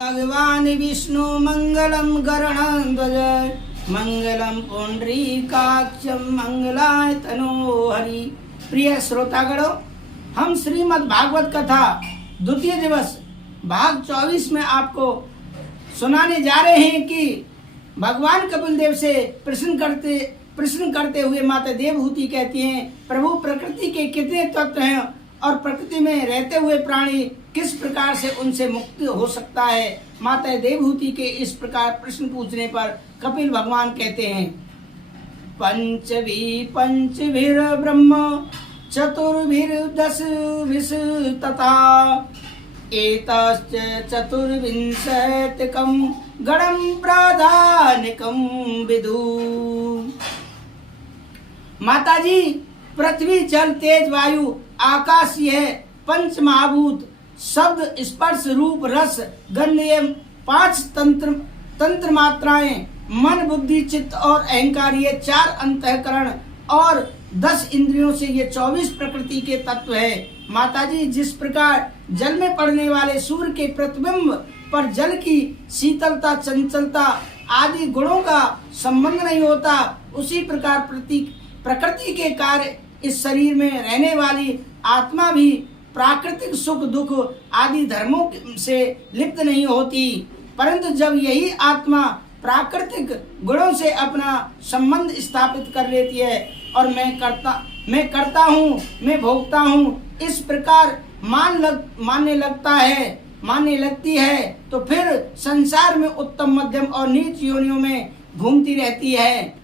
भगवान विष्णु मंगलम गरुड़ध्वज मंगलम पुंडरीकाक्षम मंगलाय तनोहरि। प्रिय श्रोतागणों, हम श्रीमद् भागवत कथा द्वितीय दिवस भाग 24 में आपको सुनाने जा रहे हैं कि भगवान कपिल देव से प्रश्न करते हुए माता देवहूति कहती हैं, प्रभु प्रकृति के कितने तत्व हैं और प्रकृति में रहते हुए प्राणी किस प्रकार से उनसे मुक्त हो सकता है। माता देवहूति के इस प्रकार प्रश्न पूछने पर कपिल भगवान कहते हैं, पंचभिर ब्रह्म चतुर्भिर दश विष तथा एतश्च चतुर्विंशतिकं गणं प्राधानिकं विदु। माताजी, पृथ्वी जल तेज वायु आकाश यह पंच महाभूत शब्द स्पर्श रूप रस गंध ये 5 तंत्र मात्राएं मन बुद्धि चित्त और अहंकार ये 4 अंतःकरण और 10 इंद्रियों से ये 24 प्रकृति के तत्व है। माताजी, जिस प्रकार जल में पड़ने वाले सूर्य के प्रतिबिंब पर जल की शीतलता चंचलता आदि गुणों का संबंध नहीं होता, उसी प्रकार प्रकृति के कार्य इस शरीर में रहने वाली आत्मा भी प्राकृतिक सुख दुख आदि धर्मों से लिप्त नहीं होती। परंतु जब यही आत्मा प्राकृतिक गुणों से अपना संबंध स्थापित कर लेती है और मैं करता हूँ, मैं भोगता हूँ, इस प्रकार मानने लगती है, तो फिर संसार में उत्तम मध्यम और नीच योनियों में घूमती रहती है।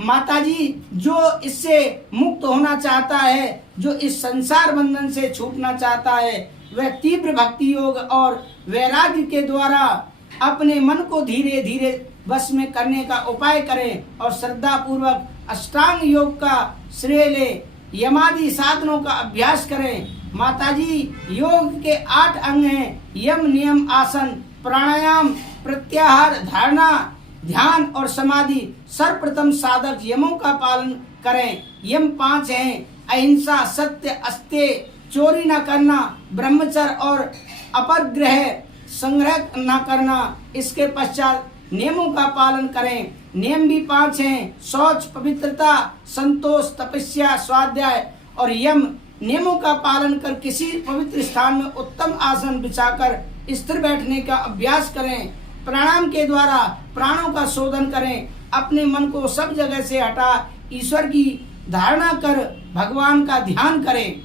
माताजी, जो इससे मुक्त होना चाहता है, जो इस संसार बंधन से छूटना चाहता है, वह तीव्र भक्ति योग और वैराग्य के द्वारा अपने मन को धीरे धीरे वश में करने का उपाय करे और श्रद्धा पूर्वक अष्टांग योग का श्रेय ले यमादि साधनों का अभ्यास करें। माताजी, योग के 8 अंग हैं, यम नियम आसन प्राणायाम प्रत्याहार धारणा ध्यान और समाधि। सर्वप्रथम साधक यमों का पालन करें। यम 5 हैं, अहिंसा सत्य अस्तेय चोरी न करना ब्रह्मचर्य और अपरग्रह संग्रह न करना। इसके पश्चात नियमों का पालन करें। नियम भी 5 हैं, शौच पवित्रता संतोष तपस्या स्वाध्याय। और यम नियमों का पालन कर किसी पवित्र स्थान में उत्तम आसन बिछाकर स्थिर बैठने का अभ्यास करें। प्राणायाम के द्वारा प्राणों का शोधन करें। अपने मन को सब जगह से हटा ईश्वर की धारणा कर भगवान का ध्यान करें।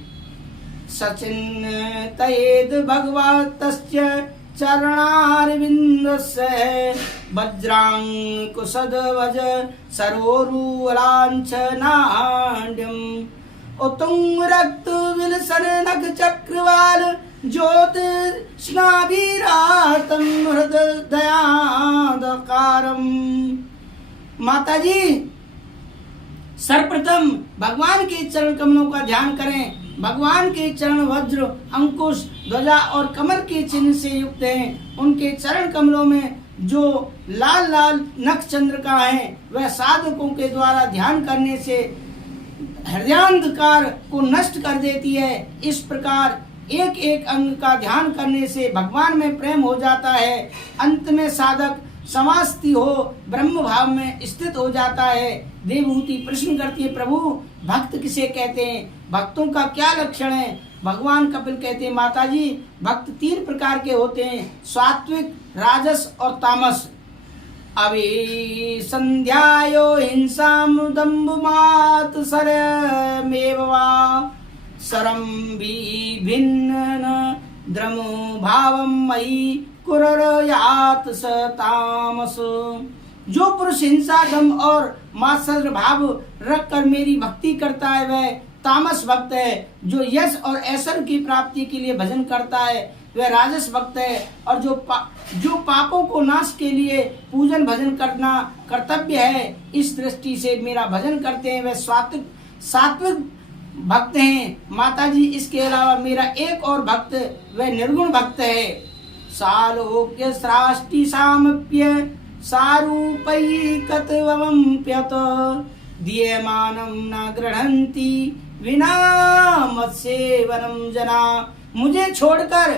सचिन्तयेद् भगवतस्य चरणारविन्दस्य वज्राङ्कुशध्वज सरोरुलाञ्छनाढ्यम् उत्तुंगरक्तविलसन नख चक्रवाल ज्योतिष्णाभिरातं हृदयादकारम्। माताजी, सर्वप्रथम भगवान के चरण कमलों का ध्यान करें। भगवान के चरण वज्र अंकुश ध्वजा और कमल के चिन्ह से युक्त हैं। उनके चरण कमलों में जो लाल लाल नख चंद्रिका है, वह साधकों के द्वारा ध्यान करने से हृदयांधकार को नष्ट कर देती है। इस प्रकार एक एक अंग का ध्यान करने से भगवान में प्रेम हो जाता है। अंत में साधक समास्ति हो ब्रह्म भाव में स्थित हो जाता है। देवहूति प्रश्न करती है, प्रभु भक्त किसे कहते हैं? भक्तों का क्या लक्षण है? भगवान कपिल कहते हैं, माताजी, भक्त 3 प्रकार के होते हैं, सात्विक राजस और तामस। अभी संध्यायो हिंसाम दम्भमात सरमेव वा सरम भिन्न द्रमो भावम मयि कुरयात स तामस। जो पुरुष हिंसा दम और मात्सर्य भाव रखकर मेरी भक्ति करता है, वह तामस भक्त है। जो यश और ऐश्वर्य की प्राप्ति के लिए भजन करता है, वह राजस भक्त है। और जो पापों को नाश के लिए पूजन भजन करना कर्तव्य है, इस दृष्टि से मेरा भजन करते हैं, वह सात्विक भक्त हैं। माताजी, इसके अलावा मेरा एक और भक्त वह निर्गुण भक्त है। सालोक्य सृष्टि सामप्य सारूपैकत्वमप्यत दीयमानं न गृह्णन्ति विना मत्सेवनं जना। मुझे छोड़कर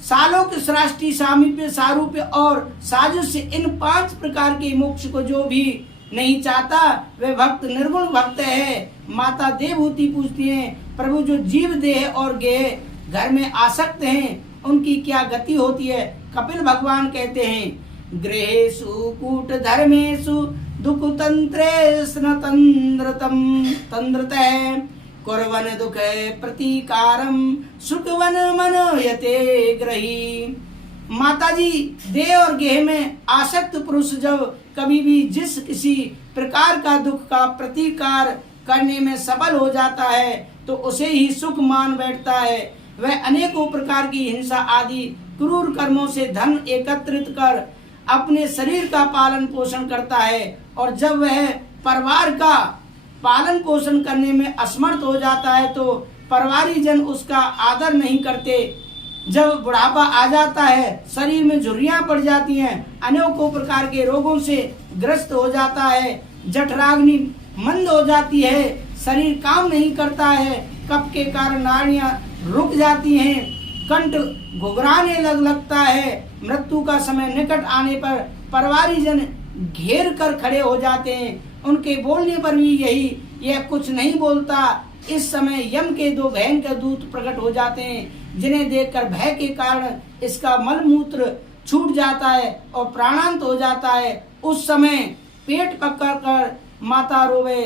सालों के सृष्टि सामीप्य सारूप्य और साजुष्य इन 5 प्रकार के मोक्ष को जो भी नहीं चाहता वे भक्त निर्गुण भक्त है। माता देवहूति पूछती हैं, प्रभु जो जीव देह और गेह घर में आसक्त हैं उनकी क्या गति होती है? कपिल भगवान कहते हैं, गृहेषु कूट धर्मेषु दुख तंत्रे स्नतंद्रतम तंद्रतः कुर्वन् दुख प्रतिकारम सुखवन मनयते ग्रही। माता जी, देह और गेह में आसक्त पुरुष जब कभी भी जिस किसी प्रकार का दुख का प्रतिकार करने में सफल हो जाता है तो उसे ही सुख मान बैठता है। वह अनेकों प्रकार की हिंसा आदि क्रूर कर्मों से धन एकत्रित कर अपने शरीर का पालन पोषण करता है और जब वह परिवार का पालन पोषण करने में असमर्थ हो जाता है तो परिवारी जन उसका आदर नहीं करते। जब बुढ़ापा आ जाता है, शरीर में झुर्रियां पड़ जाती हैं, अनेकों प्रकार के रोगों से ग्रस्त हो जाता है, जठराग्नि मंद हो जाती है, शरीर काम नहीं करता है, कफ के कारण नाड़ियां रुक जाती हैं, कंठ घुघराने लगता है, मृत्यु का समय निकट आने पर परिवारी जन घेर कर खड़े हो जाते हैं। उनके बोलने पर भी यह कुछ नहीं बोलता। इस समय यम के 2 भयंकर दूत प्रकट हो जाते हैं जिन्हें देखकर भय के कारण इसका मलमूत्र छूट जाता है और प्राणांत हो जाता है। उस समय पेट पकड़कर माता रोवे,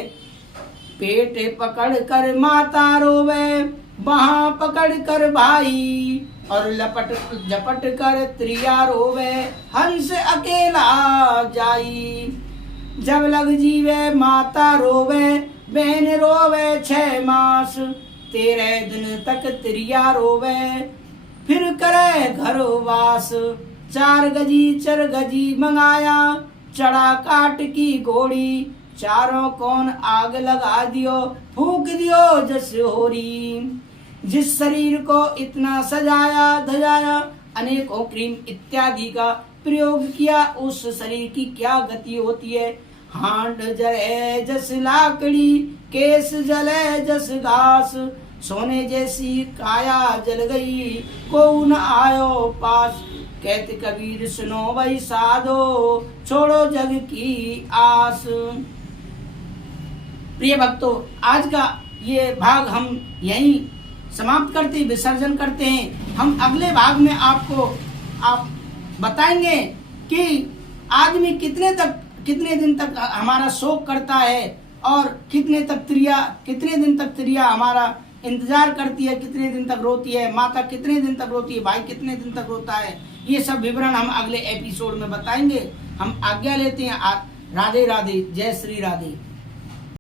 पेट पकड़कर माता रोवे, बाह पकड़कर भाई और लपट झपट कर त्रिया रोवे, हंस अकेला जाई। जब लग जीवे माता रोवे, बहन रोवे 6 मास, 13 दिन तक त्रिया रोवे, फिर करे घर वास। 4 गजी चर गजी मंगाया, चढ़ा काट की घोड़ी, चारों कोन आग लगा दियो, फूक दियो जस होरी। जिस शरीर को इतना सजाया धजाया, अनेकों क्रीम इत्यादि का प्रयोग किया, उस शरीर की क्या गति होती है? हांड जले जस लाकड़ी, केस जले जस घास, सोने जैसी काया जल गई, को न आयो पास। कहते कबीर सुनो भाई साधो, छोड़ो जग की आस। प्रिय भक्तों, आज का ये भाग हम यहीं समाप्त करते विसर्जन करते हैं। हम अगले भाग में आपको बताएंगे कि आदमी कितने दिन तक हमारा शोक करता है और कितने दिन तक त्रिया हमारा इंतजार करती है, कितने दिन तक रोती है, माता कितने दिन तक रोती है, भाई कितने दिन तक रोता है। ये सब विवरण हम अगले एपिसोड में बताएंगे। हम आज्ञा लेते हैं। राधे राधे, जय श्री राधे।